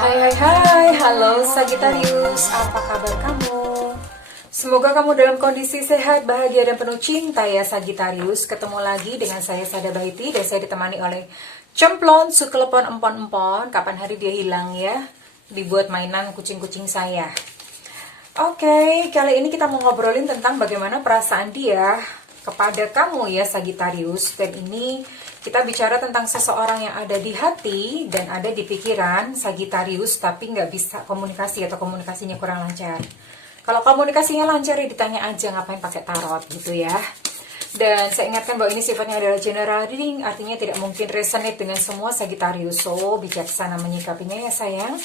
Hai hai hai, halo Sagittarius, apa kabar kamu? Semoga kamu dalam kondisi sehat, bahagia, dan penuh cinta ya Sagittarius. Ketemu lagi dengan saya Sada Bahiti dan saya ditemani oleh Cemplon Sukelepon Empon-Empon. Kapan hari dia hilang ya? Dibuat mainan kucing-kucing saya. Oke, kali ini kita mau ngobrolin tentang bagaimana perasaan dia kepada kamu ya Sagittarius. Dan ini kita bicara tentang seseorang yang ada di hati dan ada di pikiran Sagittarius, tapi nggak bisa komunikasi atau komunikasinya kurang lancar. Kalau komunikasinya lancar ya ditanya aja, ngapain pakai tarot gitu ya. Dan saya ingatkan bahwa ini sifatnya adalah general reading, artinya tidak mungkin resonate dengan semua Sagittarius. So, bijaksana menyikapinya ya sayang.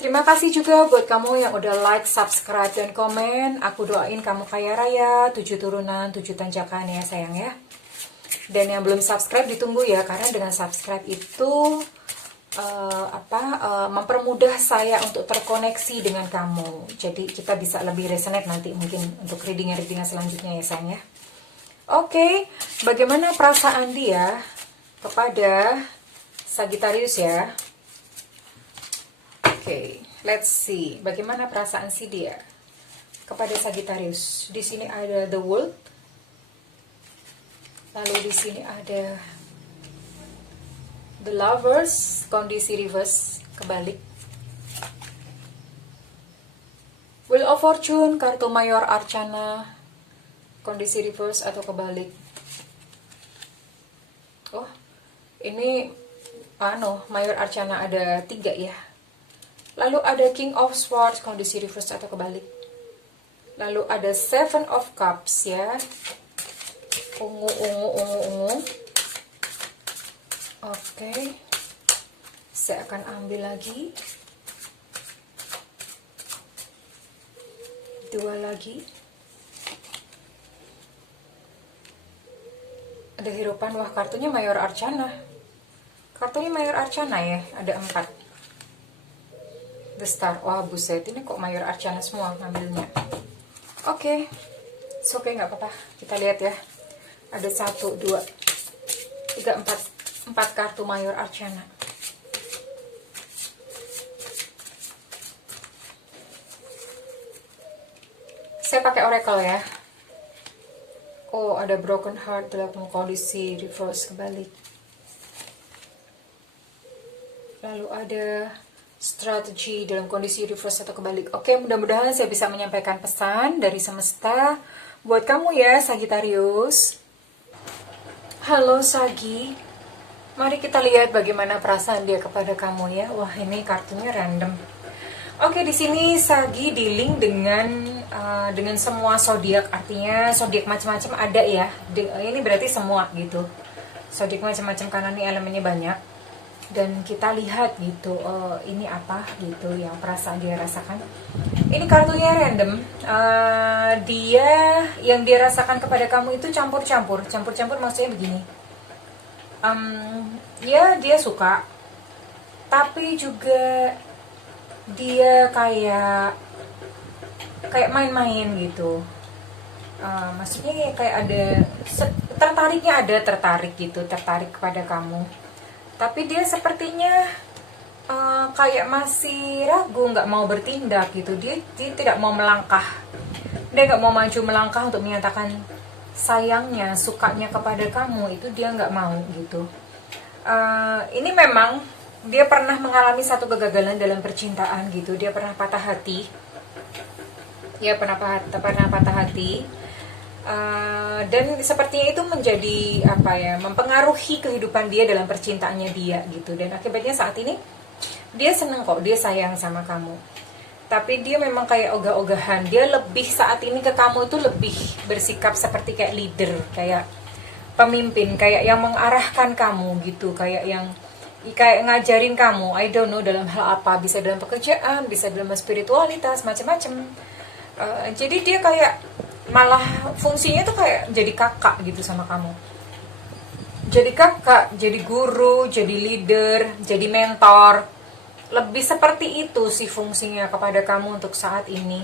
Terima kasih juga buat kamu yang udah like, subscribe, dan komen. Aku doain kamu kaya raya, 7 turunan, 7 tanjakan ya sayang ya. Dan yang belum subscribe ditunggu ya, karena dengan subscribe itu mempermudah saya untuk terkoneksi dengan kamu. Jadi kita bisa lebih resonate nanti mungkin untuk readingan selanjutnya ya sayang ya. Oke, bagaimana perasaan dia kepada Sagittarius ya? Oke, let's see. Bagaimana perasaan si dia kepada Sagittarius? Di sini ada The World. Lalu di sini ada The Lovers, kondisi reverse, kebalik. Wheel of Fortune, kartu Mayor Arcana, kondisi reverse atau kebalik. Oh, ini Mayor Arcana ada 3 ya. Lalu ada King of Swords, kondisi reverse atau kebalik. Lalu ada Seven of Cups ya. Ungu. Oke. Saya akan ambil lagi. 2 lagi. Ada hirupan, wah kartunya Mayor Arcana. Kartunya Mayor Arcana ya, ada 4. The Star, wah buset, ini kok Mayor Arcana semua ngambilnya. Oke, oke, nggak apa-apa. Kita lihat ya. Ada 1, 2, 3, 4 kartu Mayor Arcana. Saya pakai oracle ya. Oh, ada Broken Heart dalam kondisi reverse kebalik. Lalu ada strategi dalam kondisi reverse atau kebalik. Oke, mudah-mudahan saya bisa menyampaikan pesan dari semesta buat kamu ya Sagittarius. Halo Sagi, mari kita lihat bagaimana perasaan dia kepada kamu ya. Wah, ini kartunya random. Oke, di sini Sagi dealing dengan semua zodiak, artinya zodiak macam-macam ada ya. Ini berarti semua gitu. Zodiak macam-macam karena ini elemennya banyak. Dan kita lihat gitu, ini apa gitu yang perasaan dia rasakan. Ini kartunya random. Yang dia rasakan kepada kamu itu campur-campur maksudnya begini. Ya dia suka, tapi juga dia kayak main-main gitu. Maksudnya kayak ada tertarik kepada kamu. Tapi dia sepertinya kayak masih ragu, nggak mau bertindak gitu. Dia tidak mau melangkah. Dia nggak mau maju melangkah untuk menyatakan sayangnya, sukanya kepada kamu. Itu dia nggak mau gitu. Ini memang dia pernah mengalami satu kegagalan dalam percintaan gitu. Dia pernah patah hati. Dan sepertinya itu menjadi mempengaruhi kehidupan dia dalam percintaannya dia gitu. Dan akibatnya saat ini dia seneng kok, dia sayang sama kamu, tapi dia memang kayak ogah-ogahan. Dia lebih saat ini ke kamu itu lebih bersikap seperti kayak leader, kayak pemimpin, kayak yang mengarahkan kamu gitu, kayak ngajarin kamu, I don't know dalam hal apa, bisa dalam pekerjaan, bisa dalam spiritualitas, macam-macam. Jadi dia kayak malah fungsinya tuh kayak jadi kakak gitu sama kamu. Jadi kakak, jadi guru, jadi leader, jadi mentor. Lebih seperti itu sih fungsinya kepada kamu untuk saat ini.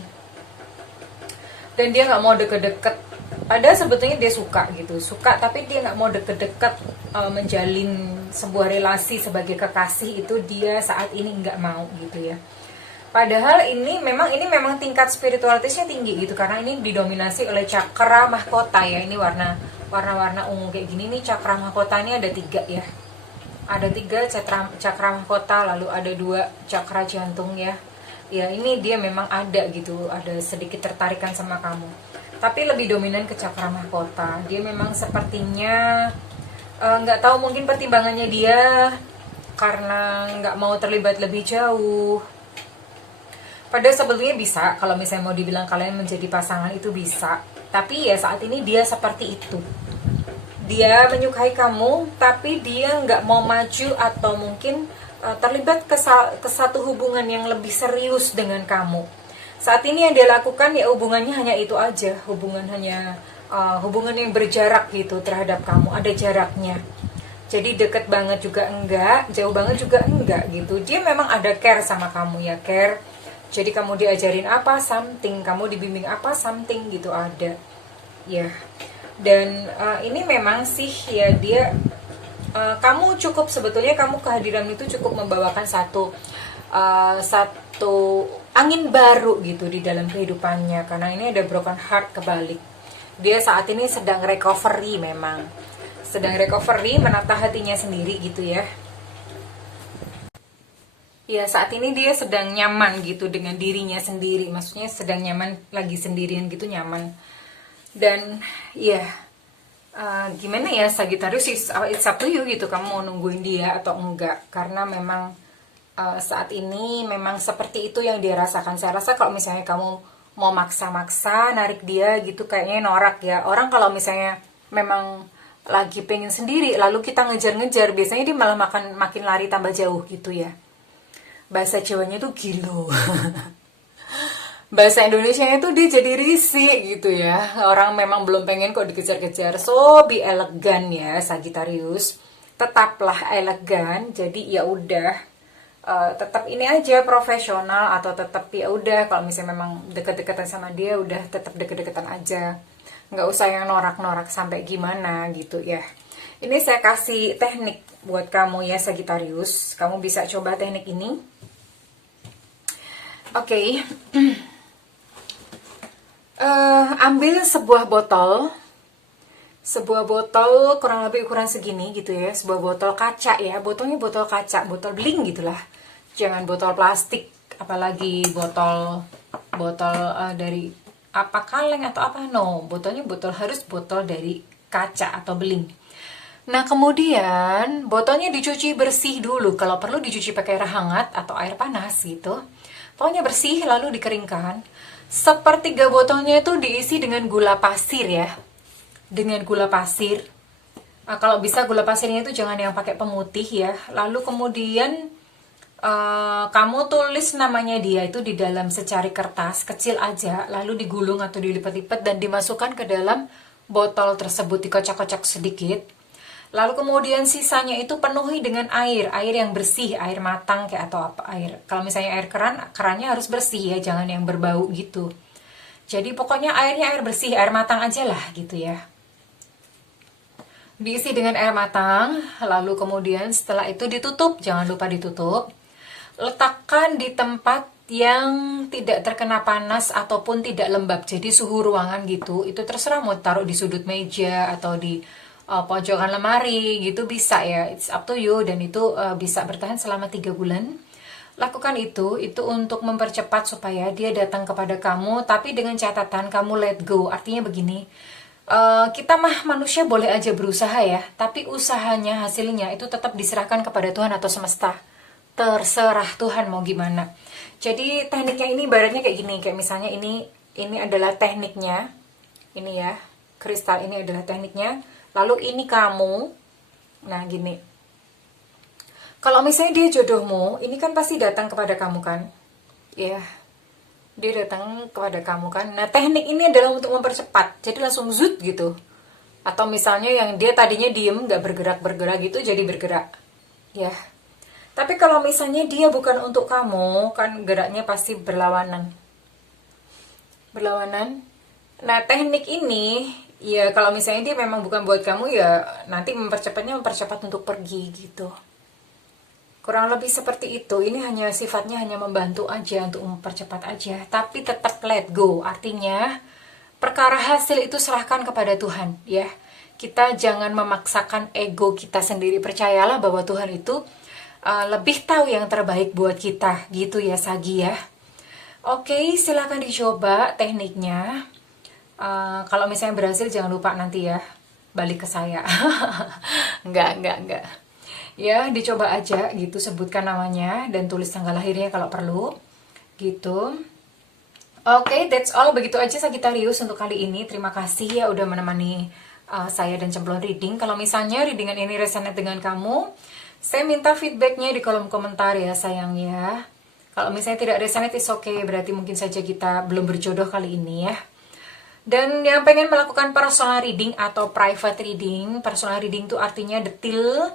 Dan dia gak mau deket-deket Padahal sebetulnya dia suka gitu, suka, tapi dia nggak mau deket-deket menjalin sebuah relasi sebagai kekasih, itu dia saat ini nggak mau gitu ya. Padahal ini memang tingkat spiritualitasnya tinggi gitu, karena ini didominasi oleh cakra mahkota ya. Ini warna ungu kayak gini nih, cakra mahkota ini ada 3 ya. Ada 3 cakra mahkota, lalu ada 2 cakra jantung ya. Ya ini dia memang ada gitu, ada sedikit tertarikan sama kamu. Tapi lebih dominan ke cakra mahkota. Dia memang sepertinya nggak tahu, mungkin pertimbangannya dia karena nggak mau terlibat lebih jauh. Padahal sebetulnya bisa, kalau misalnya mau dibilang kalian menjadi pasangan itu bisa. Tapi ya saat ini dia seperti itu. Dia menyukai kamu, tapi dia nggak mau maju atau mungkin terlibat ke satu hubungan yang lebih serius dengan kamu. Saat ini yang dia lakukan ya hubungannya hanya itu aja, hubungan yang berjarak gitu terhadap kamu, ada jaraknya. Jadi deket banget juga enggak, jauh banget juga enggak gitu. Dia memang ada care sama kamu ya, care. Jadi kamu diajarin apa, something, kamu dibimbing apa, something gitu ada. Ya. Dan ini memang sih ya dia kamu cukup, sebetulnya kamu kehadiran itu cukup membawakan satu angin baru gitu di dalam kehidupannya, karena ini ada broken heart kebalik. Dia saat ini sedang recovery, memang sedang recovery, menata hatinya sendiri gitu ya. Ya saat ini dia sedang nyaman gitu dengan dirinya sendiri, maksudnya sedang nyaman, lagi sendirian gitu, nyaman. Dan ya gimana ya Sagittarius, it's up to you gitu, kamu mau nungguin dia atau enggak, karena memang saat ini memang seperti itu yang dia rasakan. Saya rasa kalau misalnya kamu mau maksa-maksa narik dia gitu, kayaknya norak ya. Orang kalau misalnya memang lagi pengen sendiri lalu kita ngejar-ngejar, biasanya dia malah makin lari tambah jauh gitu ya. Bahasa Jawanya tuh gilo. Bahasa Indonesianya tuh dia jadi risih gitu ya. Orang memang belum pengen kok dikejar-kejar. So be elegan ya Sagittarius. Tetaplah elegan. Jadi ya udah, tetap ini aja profesional, atau tetap ya udah kalau misalnya memang deket-deketan sama dia udah tetap deket-deketan aja. Nggak usah yang norak-norak sampai gimana gitu ya. Ini saya kasih teknik buat kamu ya Sagittarius. Kamu bisa coba teknik ini. Oke. Ambil sebuah botol kurang lebih ukuran segini gitu ya, sebuah botol kaca ya, botolnya botol kaca, botol beling gitulah, jangan botol plastik, apalagi botol dari apa, kaleng atau apa, no, botolnya harus botol dari kaca atau beling. Nah kemudian botolnya dicuci bersih dulu, kalau perlu dicuci pakai air hangat atau air panas gitu. Pokoknya bersih, lalu dikeringkan. Sepertiga botolnya itu diisi dengan gula pasir ya. Dengan gula pasir. Nah, kalau bisa gula pasirnya itu jangan yang pakai pemutih ya. Lalu kemudian kamu tulis namanya dia itu di dalam secari kertas kecil aja, lalu digulung atau dilipat-lipat dan dimasukkan ke dalam botol tersebut, dikocok-kocok sedikit. Lalu kemudian sisanya itu penuhi dengan air yang bersih, air matang kayak atau apa air. Kalau misalnya air kerannya harus bersih ya, jangan yang berbau gitu. Jadi pokoknya airnya air bersih, air matang aja lah gitu ya. Diisi dengan air matang, lalu kemudian setelah itu ditutup, jangan lupa ditutup. Letakkan di tempat yang tidak terkena panas ataupun tidak lembab, jadi suhu ruangan gitu. Itu terserah mau taruh di sudut meja atau di pojokan lemari gitu bisa ya, it's up to you. Dan itu bisa bertahan selama 3 bulan. Lakukan itu untuk mempercepat supaya dia datang kepada kamu, tapi dengan catatan kamu let go. Artinya begini, kita mah manusia boleh aja berusaha ya, tapi usahanya, hasilnya itu tetap diserahkan kepada Tuhan atau semesta. Terserah Tuhan mau gimana. Jadi tekniknya ini ibaratnya kayak gini, kayak misalnya ini adalah tekniknya, ini ya, kristal ini adalah tekniknya. Lalu ini kamu, nah gini, kalau misalnya dia jodohmu, ini kan pasti datang kepada kamu kan, ya, dia datang kepada kamu kan. Nah teknik ini adalah untuk mempercepat, jadi langsung zut gitu. Atau misalnya yang dia tadinya diem, gak bergerak gitu, jadi bergerak, ya. Tapi kalau misalnya dia bukan untuk kamu, kan geraknya pasti berlawanan. Nah, teknik ini, ya kalau misalnya dia memang bukan buat kamu, ya nanti mempercepat untuk pergi gitu. Kurang lebih seperti itu. Ini hanya sifatnya hanya membantu aja untuk mempercepat aja. Tapi tetap let go. Artinya, perkara hasil itu serahkan kepada Tuhan, ya. Kita jangan memaksakan ego kita sendiri. Percayalah bahwa Tuhan itu lebih tahu yang terbaik buat kita, gitu ya Sagi ya. Oke, silakan dicoba tekniknya. Kalau misalnya berhasil jangan lupa nanti ya balik ke saya. Enggak. Ya, dicoba aja gitu, sebutkan namanya dan tulis tanggal lahirnya kalau perlu. Gitu. Oke, that's all. Begitu aja Sagittarius untuk kali ini. Terima kasih ya udah menemani saya dan Cemplon reading. Kalau misalnya readingan ini resonate dengan kamu, saya minta feedbacknya di kolom komentar ya sayang ya. Kalau misalnya tidak resonate, is okay. Berarti mungkin saja kita belum berjodoh kali ini ya. Dan yang pengen melakukan personal reading atau private reading, personal reading itu artinya detail,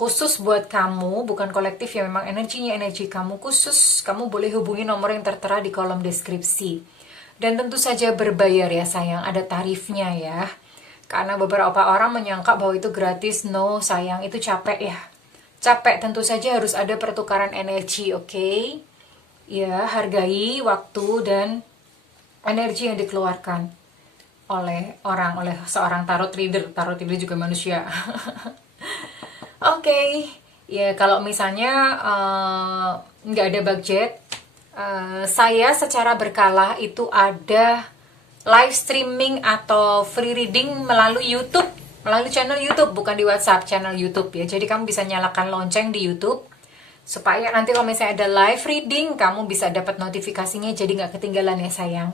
khusus buat kamu, bukan kolektif ya, memang energinya energi kamu khusus. Kamu boleh hubungi nomor yang tertera di kolom deskripsi. Dan tentu saja berbayar ya sayang, ada tarifnya ya. Karena beberapa orang menyangka bahwa itu gratis. No sayang, itu capek ya. Capek, tentu saja harus ada pertukaran energi, oke? Ya, hargai waktu dan energi yang dikeluarkan oleh seorang tarot reader. Tarot reader juga manusia. Oke. Ya kalau misalnya nggak ada budget, saya secara berkala itu ada live streaming atau free reading melalui YouTube, melalui channel YouTube, bukan di WhatsApp, channel YouTube ya. Jadi kamu bisa nyalakan lonceng di YouTube supaya nanti kalau misalnya ada live reading, kamu bisa dapat notifikasinya, jadi nggak ketinggalan ya sayang.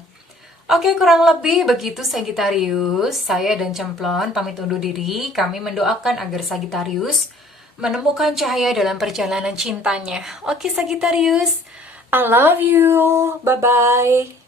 Oke, kurang lebih begitu Sagittarius. Saya dan Cemplon pamit undur diri. Kami mendoakan agar Sagittarius menemukan cahaya dalam perjalanan cintanya. Oke Sagittarius, I love you. Bye-bye.